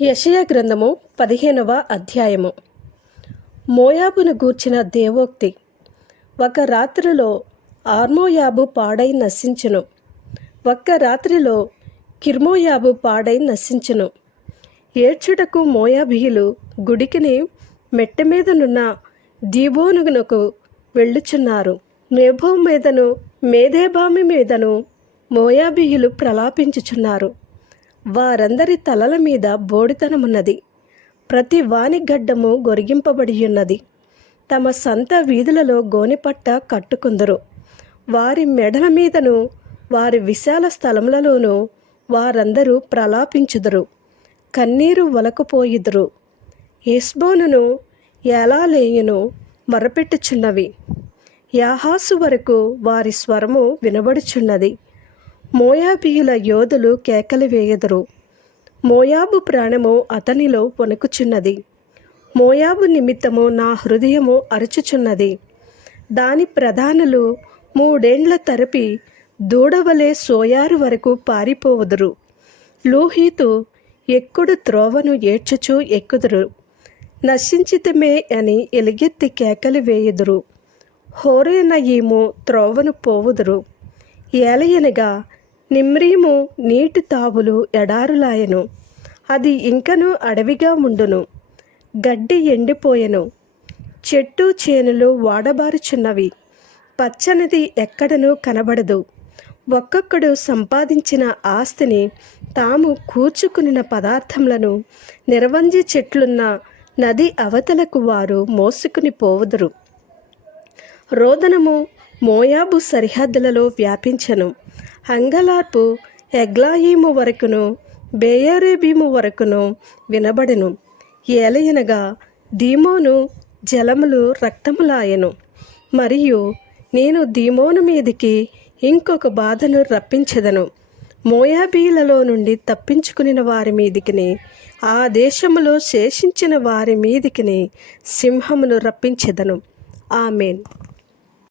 యెషయా గ్రంథము పదిహేనవ అధ్యాయము. మోయాబును గూర్చిన దేవోక్తి ఒక రాత్రిలో ఆర్మోయాబు పాడై నశించును. ఒక్క రాత్రిలో కిర్మోయాబు పాడై నశించును. ఏడ్చుటకు మోయాభియులు గుడికిని మెట్ట మీదనున్న దీబోనునకు వెళ్ళుచున్నారు. మేభో మీదను మేధేభామి మీదను మోయాభియులు ప్రలాపించుచున్నారు. వారందరి తలల మీద బోడితనమున్నది. ప్రతి వాని గడ్డము గొరిగింపబడి ఉన్నది తమ సంత వీధులలో గోనిపట్ట కట్టుకుందరు. వారి మెడల మీదను వారి విశాల స్థలములలోనూ వారందరూ ప్రలాపించుదురు. కన్నీరు వలకపోయిదురు. ఎస్బోనును ఏలాలేయును మొరపెట్టుచున్నవి. యాహాసు వరకు వారి స్వరము వినబడుచున్నది. మోయాబీయుల యోధులు కేకలు వేయదురు. మోయాబు ప్రాణము అతనిలో వణుకుచున్నది. మోయాబు నిమిత్తము నా హృదయము అరుచుచున్నది. దాని ప్రధానులు మూడేండ్ల తరపి దూడవలే సోయారు వరకు పారిపోవుదురు. లూహీతు ఎక్కుడు త్రోవను ఏడ్చుచూ ఎక్కుదురు. నశించితమే అని ఎలుగెత్తి కేకలు వేయుదురు. హోరేనయీము త్రోవను పోవుదురు. ఏలయనగా నిమ్రీము నీటి తావులు ఎడారులాయను. అది ఇంకను అడవిగా ఉండును. గడ్డి ఎండిపోయెను. చెట్టు చేనులు వాడబారుచున్నవి. పచ్చనిది ఎక్కడనూ కనబడదు. ఒక్కొక్కడు సంపాదించిన ఆస్తిని తాము కూర్చుకునిన పదార్థములను నిర్వంజి చెట్లున్న నది అవతలకు వారు మోసుకుని పోవుదురు. రోదనము మోయాబు సరిహద్దులలో వ్యాపించను. హంగలార్పు ఎగ్లాయిము వరకును బేయరేబీము వరకును వినబడెను. ఏలయనగా దీమోను జలములు రక్తములాయను. మరియు నేను దీమోను మీదికి ఇంకొక బాధను రప్పించెదను. మోయాబీలలో నుండి తప్పించుకుని వారి మీదికిని ఆ దేశములో శేషించిన వారి మీదికిని సింహమును రప్పించెదను. ఆమెన్.